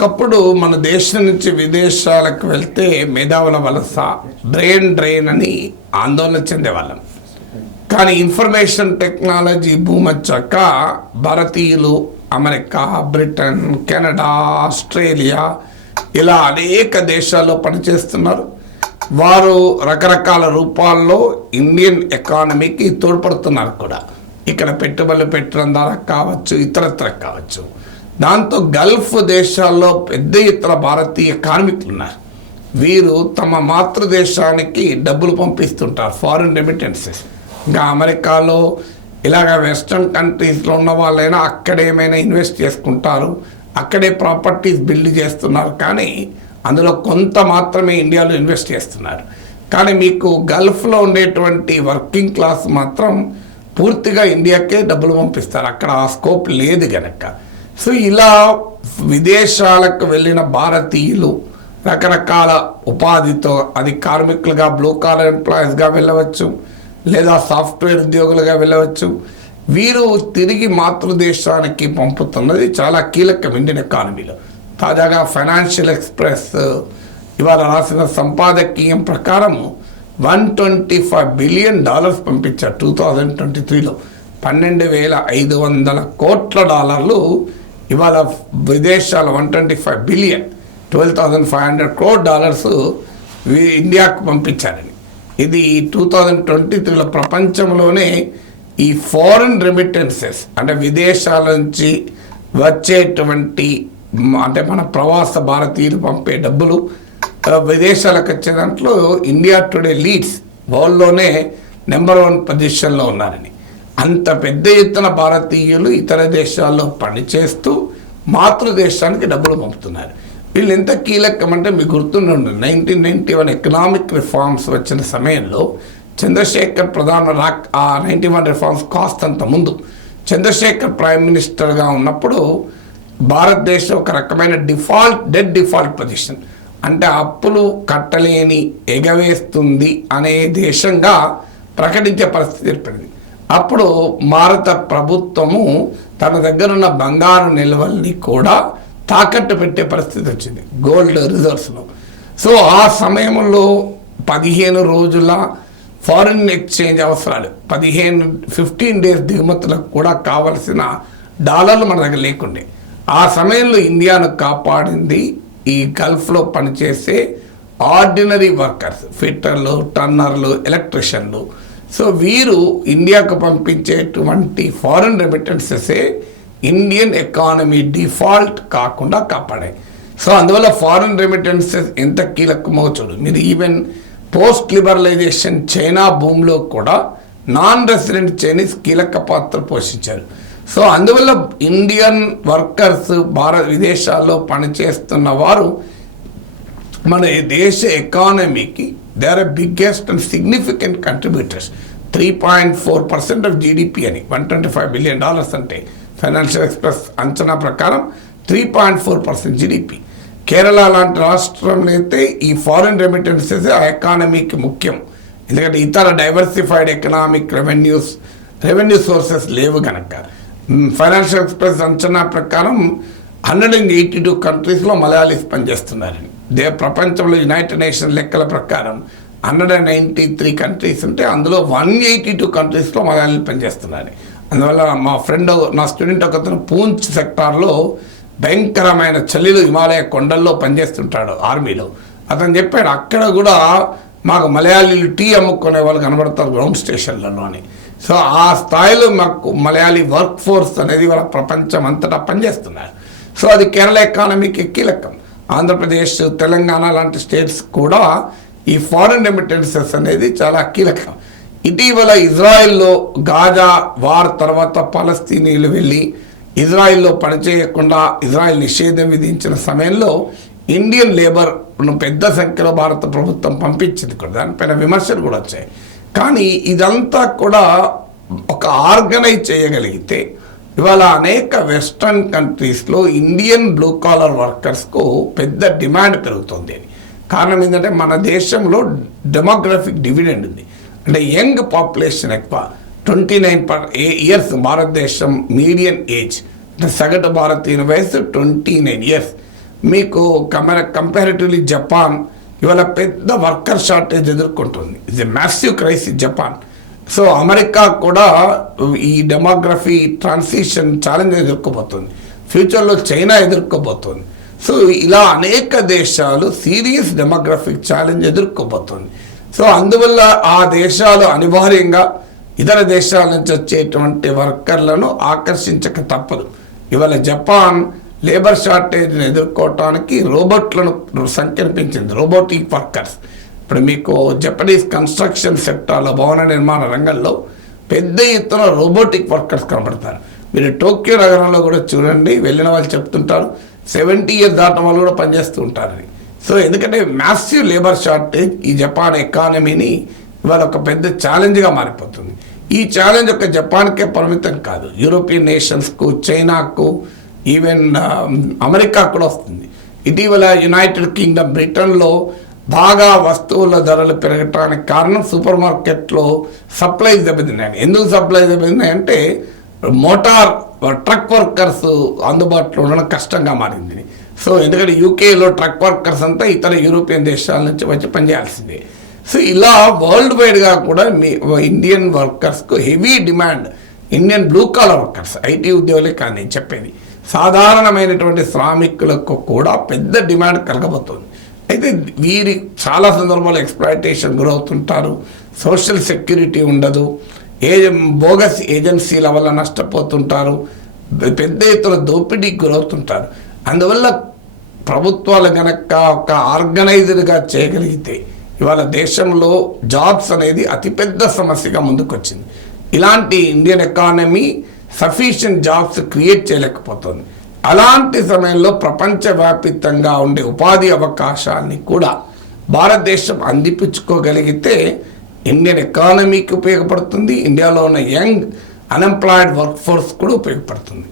ఒకప్పుడు మన దేశం నుంచి విదేశాలకు వెళ్తే మేధావుల వలస, బ్రెయిన్ డ్రైన్ అని ఆందోళన చెందేవాళ్ళం. కానీ ఇన్ఫర్మేషన్ టెక్నాలజీ భూమి వచ్చాక భారతీయులు అమెరికా, బ్రిటన్, కెనడా, ఆస్ట్రేలియా ఇలా అనేక దేశాల్లో పనిచేస్తున్నారు. వారు రకరకాల రూపాల్లో ఇండియన్ ఎకానమీకి తోడ్పడుతున్నారు కూడా. ఇక్కడ పెట్టుబడులు పెట్టడం ద్వారా కావచ్చు, ఇతరత్ర కావచ్చు. దాంతో గల్ఫ్ దేశాల్లో పెద్ద ఎత్తున భారతీయ కార్మికులు ఉన్నారు. వీరు తమ మాతృదేశానికి డబ్బులు పంపిస్తుంటారు, ఫారిన్ రెమిటెన్సెస్. ఇంకా అమెరికాలో ఇలాగ వెస్ట్రన్ కంట్రీస్లో ఉన్న వాళ్ళైనా అక్కడేమైనా ఇన్వెస్ట్ చేసుకుంటారు, అక్కడే ప్రాపర్టీస్ బిల్డ్ చేస్తున్నారు. కానీ అందులో కొంత మాత్రమే ఇండియాలో ఇన్వెస్ట్ చేస్తున్నారు. కానీ మీకు గల్ఫ్లో ఉండేటువంటి వర్కింగ్ క్లాస్ మాత్రం పూర్తిగా ఇండియాకే డబ్బులు పంపిస్తారు, అక్కడ ఆ స్కోప్ లేదు గనక. సో ఇలా విదేశాలకు వెళ్ళిన భారతీయులు రకరకాల ఉపాధితో, అది కార్మికులుగా, బ్లూ కాలర్ ఎంప్లాయీస్గా వెళ్ళవచ్చు, లేదా సాఫ్ట్వేర్ ఉద్యోగులుగా వెళ్ళవచ్చు. వీరు తిరిగి మాతృదేశానికి పంపుతున్నది చాలా కీలకం ఇండియన్ ఎకానమీలో. తాజాగా ఫైనాన్షియల్ ఎక్స్ప్రెస్ ఇవాళ రాసిన సంపాదకీయం ప్రకారం $125 బిలియన్ పంపించారు 2023లో. 12,500 కోట్ల డాలర్లు ఇవాళ విదేశాల 125 బిలియన్, 12,500 crore డాలర్స్ ఇండియాకు పంపించారని. ఇది 2023లో ప్రపంచంలోనే ఈ ఫారిన్ రెమిటెన్సెస్ అంటే విదేశాల నుంచి వచ్చేటువంటి, అంటే మన ప్రవాస భారతీయులు పంపే డబ్బులు విదేశాలకు వచ్చే దాంట్లో ఇండియా టుడే లీడ్స్, వరల్డ్లోనే నెంబర్ 1 పొజిషన్లో ఉన్నారని. అంత పెద్ద ఎత్తున భారతీయులు ఇతర దేశాల్లో పనిచేస్తూ మాతృదేశానికి డబ్బులు పంపుతున్నారు. వీళ్ళు ఎంత కీలకం అంటే మీకు గుర్తుండి 1991 ఎకనామిక్ రిఫార్మ్స్ వచ్చిన సమయంలో చంద్రశేఖర్ ఆ 91 రిఫార్మ్స్ కాస్త అంత ముందు చంద్రశేఖర్ ప్రైమ్ మినిస్టర్గా ఉన్నప్పుడు భారతదేశం ఒక రకమైన డెట్ డిఫాల్ట్ పొజిషన్, అంటే అప్పులు కట్టలేని ఎగవేస్తుంది అనే దేశంగా ప్రకటించే పరిస్థితి ఏర్పడింది. అప్పుడు భారత ప్రభుత్వము తన దగ్గర ఉన్న బంగారు నిల్వల్ని కూడా తాకట్టు పెట్టే పరిస్థితి వచ్చింది గోల్డ్ రిజర్వ్స్లో. సో ఆ సమయంలో 15 రోజుల ఫారిన్ ఎక్స్చేంజ్ అవసరాలు, 15 డేస్ దిగుమతులకు కూడా కావలసిన డాలర్లు మన దగ్గర లేకుండే. ఆ సమయంలో ఇండియాను కాపాడింది ఈ గల్ఫ్లో పనిచేసే ఆర్డినరీ వర్కర్స్, ఫిట్టర్లు, టర్నర్లు, ఎలక్ట్రీషియన్లు. సో వీరు ఇండియాకు పంపించేటువంటి ఫారిన్ రెమిటెన్సెసే ఇండియన్ ఎకానమీ డిఫాల్ట్ కాకుండా కాపాడాయి. సో అందువల్ల ఫారిన్ రెమిటెన్సెస్ ఎంత కీలకమో చూడు. మీరు ఈవెన్ పోస్ట్ లిబరలైజేషన్ చైనా భూమిలో కూడా నాన్ రెసిడెంట్ చైనీస్ కీలక పాత్ర పోషించారు. సో అందువల్ల ఇండియన్ వర్కర్స్ విదేశాల్లో పనిచేస్తున్న వారు మన దేశ ఎకానమీకి they are biggest and significant contributors. 3.4% of GDP అని, $125 బిలియన్ అంటే ఫైనాన్షియల్ ఎక్స్ప్రెస్ అంచనా ప్రకారం 3.4% జీడిపి. కేరళ లాంటి రాష్ట్రంలో అయితే ఈ ఫారిన్ రెమిటెన్సెస్ ఆ ఎకానమీకి ముఖ్యం. ఎందుకంటే ఇతర డైవర్సిఫైడ్ ఎకనామిక్ రెవెన్యూ సోర్సెస్ లేవు కనుక. ఫైనాన్షియల్ ఎక్స్ప్రెస్ అంచనా ప్రకారం 182 కంట్రీస్లో మలయాళీస్ పనిచేస్తున్నారని. ప్రపంచంలో యునైటెడ్ నేషన్ లెక్కల ప్రకారం 193 కంట్రీస్ ఉంటే అందులో 182 కంట్రీస్లో మలయాళీలు పనిచేస్తున్నారు. అందువల్ల నా స్టూడెంట్ ఒకతను పూంచ్ సెక్టార్లో భయంకరమైన చలిలో హిమాలయ కొండల్లో పనిచేస్తుంటాడు ఆర్మీలో. అతను చెప్పాడు అక్కడ కూడా మాకు మలయాళీలు టీ అమ్ముకునే వాళ్ళు కనబడతారు గ్రౌండ్ స్టేషన్లలో అని. సో ఆ స్థాయిలో మాకు మలయాళీ వర్క్ ఫోర్స్ అనేది వాళ్ళ ప్రపంచం అంతటా పనిచేస్తున్నారు. సో అది కేరళ ఎకానమీకి కీలకం. ఆంధ్రప్రదేశ్, తెలంగాణ లాంటి స్టేట్స్ కూడా ఈ ఫారిన్ రెమిటెన్సెస్ అనేది చాలా కీలకం. ఇటీవల ఇజ్రాయెల్లో గాజా వార్ తర్వాత పాలస్తీనీయులు వెళ్ళి ఇజ్రాయెల్లో పనిచేయకుండా ఇజ్రాయెల్ నిషేధం విధించిన సమయంలో ఇండియన్ లేబర్ను పెద్ద సంఖ్యలో భారత ప్రభుత్వం పంపించింది కూడా. దానిపైన విమర్శలు కూడా వచ్చాయి. కానీ ఇదంతా కూడా ఒక ఆర్గనైజ్ చేయగలిగితే ఇవాళ అనేక వెస్ట్రన్ కంట్రీస్లో ఇండియన్ బ్లూ కాలర్ వర్కర్స్కు పెద్ద డిమాండ్ పెరుగుతుంది. కారణం ఏంటంటే మన దేశంలో డెమోగ్రఫిక్ డివిడెండ్ ఉంది. అంటే యంగ్ పాపులేషన్ ఎక్కువ, 29 ఇయర్స్ భారతదేశం మీడియన్ ఏజ్, అంటే సగటు భారతీయుల వయసు 29 ఇయర్స్. మీకు కంపారిటివ్లీ జపాన్ ఇవాళ పెద్ద వర్కర్ షార్టేజ్ ఎదుర్కొంటుంది. It's a massive crisis Japan. So America కూడా ఈ డెమోగ్రఫీ ట్రాన్సిషన్ ఛాలెంజ్ ఎదుర్కోబోతుంది. ఫ్యూచర్లో చైనా ఎదుర్కోబోతుంది. సో ఇలా అనేక దేశాలు సీరియస్ డెమోగ్రఫిక్ ఛాలెంజ్ ఎదుర్కోబోతుంది. సో అందువల్ల ఆ దేశాలు అనివార్యంగా ఇతర దేశాల నుంచి వచ్చేటువంటి వర్కర్లను ఆకర్షించక తప్పదు. ఇవాళ జపాన్ లేబర్ షార్టేజ్ని ఎదుర్కోవటానికి రోబోట్లను సంఖ్యను పెంచింది, రోబోటిక్ వర్కర్స్. ఇప్పుడు మీకు జపనీస్ కన్స్ట్రక్షన్ సెక్టార్లో భవన నిర్మాణ రంగంలో పెద్ద ఎత్తున రోబోటిక్ వర్కర్స్ కనబడతారు. మీరు టోక్యో నగరంలో కూడా చూడండి, వెళ్ళిన వాళ్ళు చెప్తుంటారు 70 years దాటిన వాళ్ళు కూడా పనిచేస్తూ ఉంటారని. సో ఎందుకంటే మ్యాసివ్ లేబర్ షార్టేజ్ ఈ జపాన్ ఎకానమీని ఇవాళ ఒక పెద్ద ఛాలెంజ్గా మారిపోతుంది. ఈ ఛాలెంజ్ ఒక జపాన్కే పరిమితం కాదు, యూరోపియన్ నేషన్స్కు, చైనాకు, ఈవెన్ అమెరికా కూడా వస్తుంది. ఇటీవల యునైటెడ్ కింగ్డమ్, బ్రిటన్లో బాగా వస్తువుల ధరలు పెరగటానికి కారణం సూపర్ మార్కెట్లో సప్లైస్ దెబ్బతిన్నాయి. ఎందుకు సప్లై దెబ్బతిన్నాయి అంటే మోటార్ ట్రక్ వర్కర్స్ అందుబాటులో ఉండడం కష్టంగా మారింది. సో ఎందుకంటే యూకేలో ట్రక్ వర్కర్స్ అంతా ఇతర యూరోపియన్ దేశాల నుంచి వచ్చి పనిచేయాల్సిందే. సో ఇలా వరల్డ్ వైడ్గా కూడా మీ ఇండియన్ వర్కర్స్కు heavy demand, Indian blue collar workers, IT ఉద్యోగులే కానీ నేను చెప్పేది, సాధారణమైనటువంటి శ్రామికులకు కూడా పెద్ద డిమాండ్ కలగబోతుంది. అయితే వీరి చాలా సందర్భాల్లో ఎక్స్ప్లాయిటేషన్ గురవుతుంటారు, సోషల్ సెక్యూరిటీ ఉండదు, బోగస్ ఏజెన్సీల వల్ల నష్టపోతుంటారు, పెద్ద ఎత్తున దోపిడీకి గురవుతుంటారు. అందువల్ల ప్రభుత్వాలు కనుక ఒక ఆర్గనైజ్డ్గా చేయగలిగితే ఇవాళ దేశంలో జాబ్స్ అనేది అతిపెద్ద సమస్యగా ముందుకొచ్చింది. ఇలాంటి Indian economy sufficient jobs create చేయలేకపోతుంది. అలాంటి సమయంలో ప్రపంచవ్యాప్తంగా ఉండే ఉపాధి అవకాశాలని కూడా భారతదేశం అందిపుచ్చుకోగలిగితే ఇండియన్ ఎకానమీకి ఉపయోగపడుతుంది, ఇండియాలో ఉన్న యంగ్ అన్ఎంప్లాయిడ్ వర్క్ ఫోర్స్ కూడా ఉపయోగపడుతుంది.